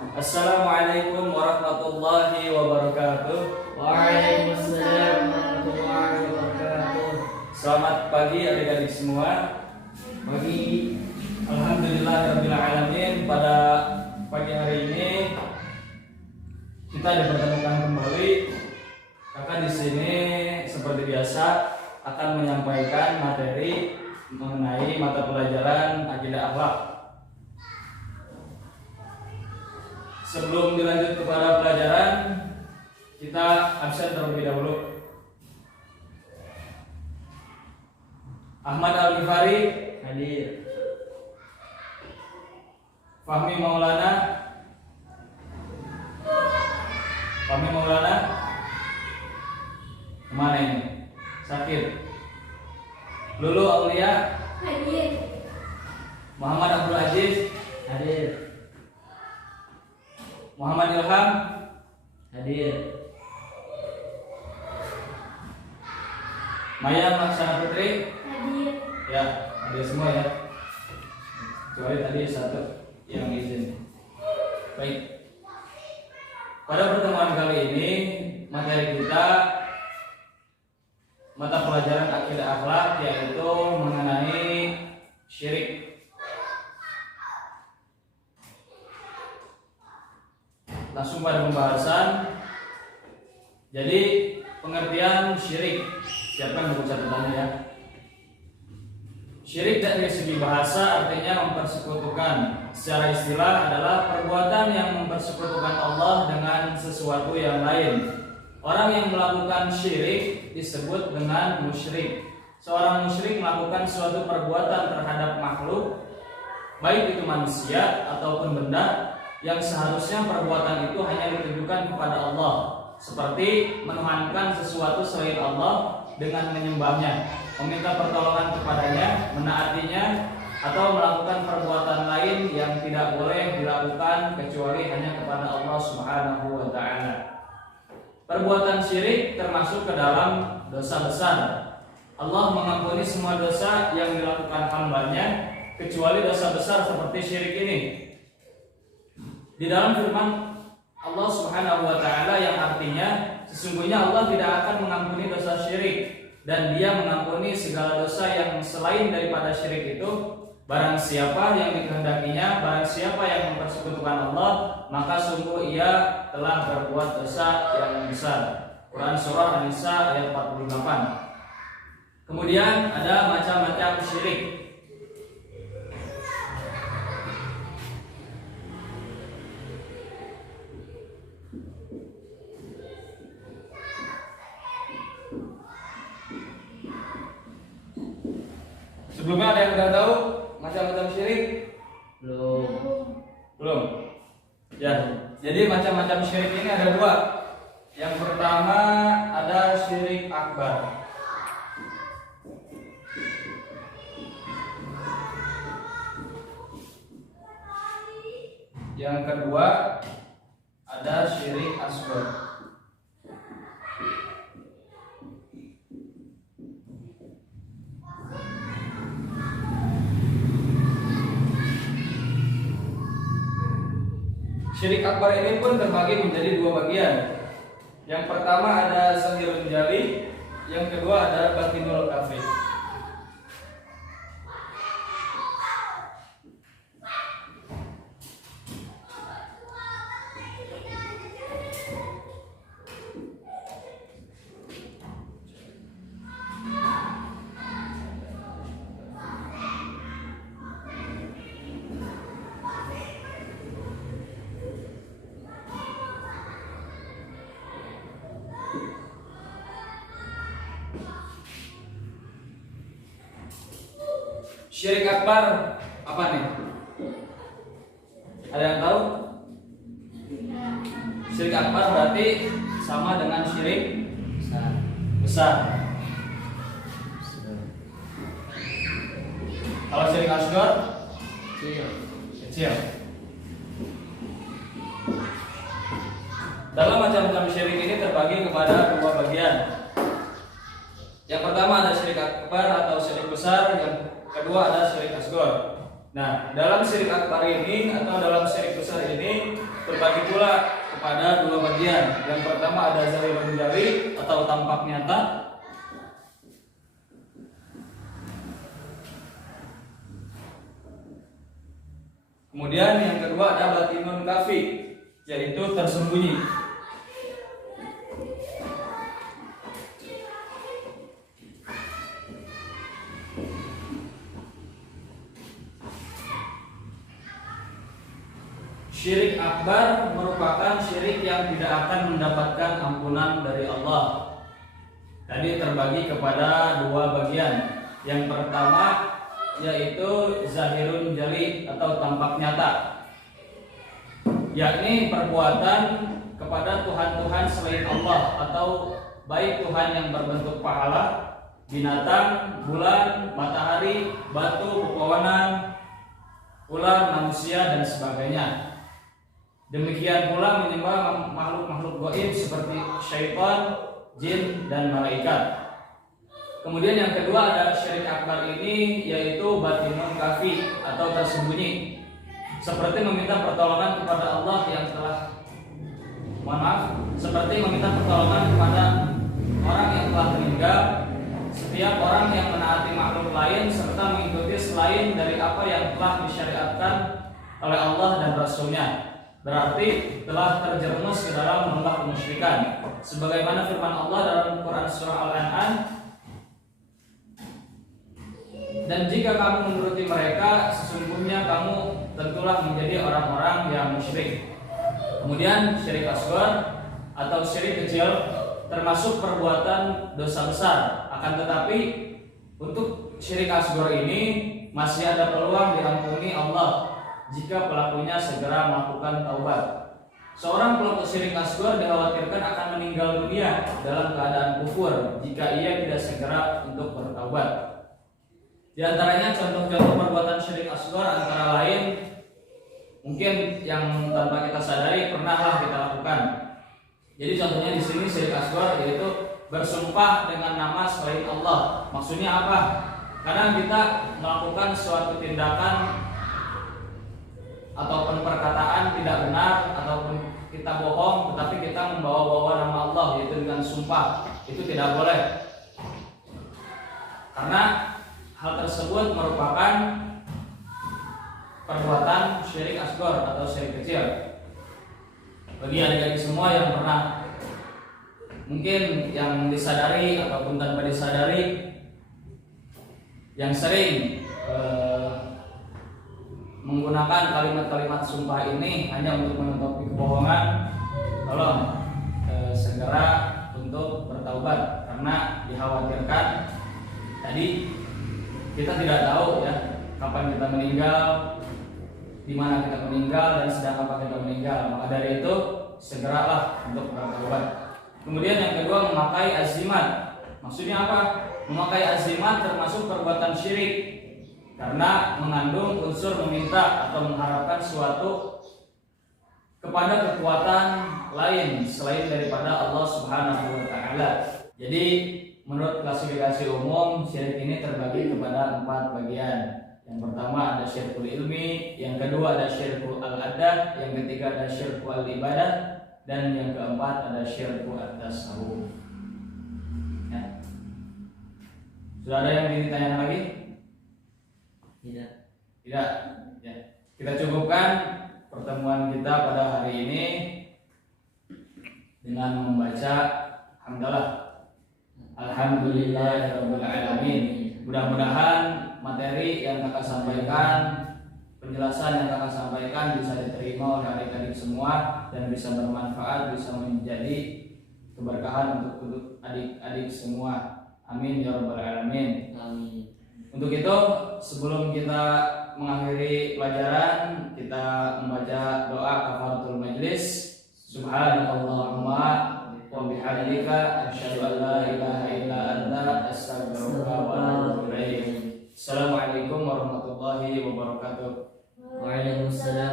Assalamualaikum warahmatullahi wabarakatuh. Waalaikumsalam warahmatullahi wabarakatuh. Selamat pagi adik-adik semua. Pagi. Alhamdulillahirabbil alamin. Pada pagi hari ini kita dipertemukan kembali. Kakak di sini seperti biasa akan menyampaikan materi mengenai mata pelajaran akidah akhlak. Sebelum dilanjut kepada pelajaran, kita absen terlebih dahulu. Ahmad Al-Ghifari Hadir. Fahmi Maulana kemana ini? Sakit. Lulu Aulia Hadir. Muhammad Abdul Aziz Hadir. Muhammad Ilham Hadir. Maya Laksana Putri Hadir. ya, hadir semua ya, kecuali tadi satu yang izin. Baik, pada pertemuan kali ini materi kita mata pelajaran akidah akhlak, yaitu mengenai syirik. Langsung pada pembahasan. Jadi pengertian syirik, siapa yang buku catatannya ya? Syirik dari segi bahasa artinya mempersekutukan. Secara istilah adalah perbuatan yang mempersekutukan Allah dengan sesuatu yang lain. Orang yang melakukan syirik disebut dengan musyrik. Seorang musyrik melakukan suatu perbuatan terhadap makhluk, baik itu manusia ataupun benda, yang seharusnya perbuatan itu hanya ditujukan kepada Allah, seperti menuhankan sesuatu selain Allah dengan menyembahnya, meminta pertolongan kepadanya, menaatinya, atau melakukan perbuatan lain yang tidak boleh dilakukan kecuali hanya kepada Allah Subhanahu wa ta'ala. Perbuatan syirik termasuk ke dalam dosa besar. Allah mengampuni semua dosa yang dilakukan hambanya, kecuali dosa besar seperti syirik ini. Di dalam firman Allah Subhanahu wa ta'ala yang artinya sesungguhnya Allah tidak akan mengampuni dosa syirik, dan Dia mengampuni segala dosa yang selain daripada syirik itu. Barang siapa yang dikehendakinya, barang siapa yang mempersekutukan Allah, maka sungguh ia telah berbuat dosa yang besar. Quran surah An-Nisa ayat 48. Kemudian ada macam-macam syirik. Sebelumnya ada yang udah tahu macam-macam syirik? Belum. Ya, jadi macam-macam syirik ini ada dua. Yang pertama ada syirik akbar. Yang kedua ada syirik asghar. Syirik akbar ini pun terbagi menjadi dua bagian. Yang pertama ada zahirul jali, yang kedua ada batinul kafir. Syirik akbar apa nih? Ada yang tahu? Syirik akbar berarti sama dengan syirik besar. Kalau syirik asghar kecil. Dalam macam-macam syirik ini terbagi kepada dua bagian. Yang pertama ada syirik akbar atau syirik besar, yang kedua ada syirik asghar. Nah, dalam syirik akbar ini atau dalam syirik besar ini kepada dua bagian. Yang pertama ada zahirun jali atau tampak nyata. Kemudian yang kedua ada batinun kafi, yaitu tersembunyi. Syirik akbar merupakan syirik yang tidak akan mendapatkan ampunan dari Allah. Tadi terbagi kepada dua bagian. Yang pertama yaitu zahirun jali atau tampak nyata, yakni perbuatan kepada Tuhan-Tuhan selain Allah atau baik Tuhan yang berbentuk pahala, binatang, bulan, matahari, batu, pepohonan, ular, manusia dan sebagainya. Demikian pula menyembah makhluk-makhluk gaib seperti syaitan, jin, dan malaikat. Kemudian yang kedua ada syirik akbar ini yaitu batinun kafi atau tersembunyi, seperti meminta pertolongan kepada Allah yang telah seperti meminta pertolongan kepada orang yang telah meninggal, setiap orang yang menaati makhluk lain serta mengikuti selain dari apa yang telah disyariatkan oleh Allah dan Rasul-Nya, berarti telah terjerumus ke dalam lembah kemusyrikan. Sebagaimana firman Allah dalam Quran surah Al-An'am, dan jika kamu menuruti mereka, sesungguhnya kamu tentulah menjadi orang-orang yang musyrik. Kemudian syirik asghar atau syirik kecil termasuk perbuatan dosa besar. Akan tetapi untuk syirik asghar ini masih ada peluang diampuni Allah jika pelakunya segera melakukan taubat. Seorang pelaku syirik asghar dikhawatirkan akan meninggal dunia dalam keadaan kufur jika ia tidak segera untuk bertaubat. Di antaranya contoh-contoh perbuatan syirik asghar antara lain mungkin yang tanpa kita sadari pernahlah kita lakukan. Jadi contohnya di sini syirik asghar yaitu bersumpah dengan nama selain Allah. Maksudnya apa? Kadang kita melakukan suatu tindakan ataupun perkataan tidak benar ataupun kita bohong, tetapi kita membawa-bawa nama Allah yaitu dengan sumpah. Itu tidak boleh. Karena hal tersebut merupakan perbuatan syirik asghar atau syirik kecil. Bagi adik-adik semua yang pernah mungkin yang disadari ataupun tanpa disadari yang sering menggunakan kalimat-kalimat sumpah ini hanya untuk menutupi kebohongan, tolong segera untuk bertaubat, karena dikhawatirkan tadi kita tidak tahu ya kapan kita meninggal, di mana kita meninggal, dan sedang kapan kita meninggal. Maka dari itu segeralah untuk bertaubat. Kemudian yang kedua memakai azimat. Maksudnya apa? Memakai azimat termasuk perbuatan syirik karena mengandung unsur meminta atau mengharapkan suatu kepada kekuatan lain selain daripada Allah Subhanahu wa taala. Jadi menurut klasifikasi umum syirik ini terbagi kepada 4 bagian. Yang pertama ada syirkul ilmi, yang kedua ada syirkul al-adah, yang ketiga ada syirkul al-ibadah, dan yang keempat ada syirkul at-tasawuf. Ya. Sudah ada yang ditanya lagi? Tidak. Tidak. Ya. Kita cukupkan pertemuan kita pada hari ini dengan membaca hamdalah. Alhamdulillahirabbil alamin. Mudah-mudahan materi yang kakak sampaikan, penjelasan yang kakak sampaikan bisa diterima oleh adik-adik semua dan bisa bermanfaat, bisa menjadi keberkahan untuk adik-adik semua. Amin ya rabbal alamin. Amin. Untuk itu sebelum kita mengakhiri pelajaran, kita membaca doa kafaratul majlis. Subhanallahumma wa bihamdika asyhadu an la ilaha illa anta astaghfiruka wa atubu ilaik. Assalamualaikum warahmatullahi wabarakatuh. Waalaikumsalam.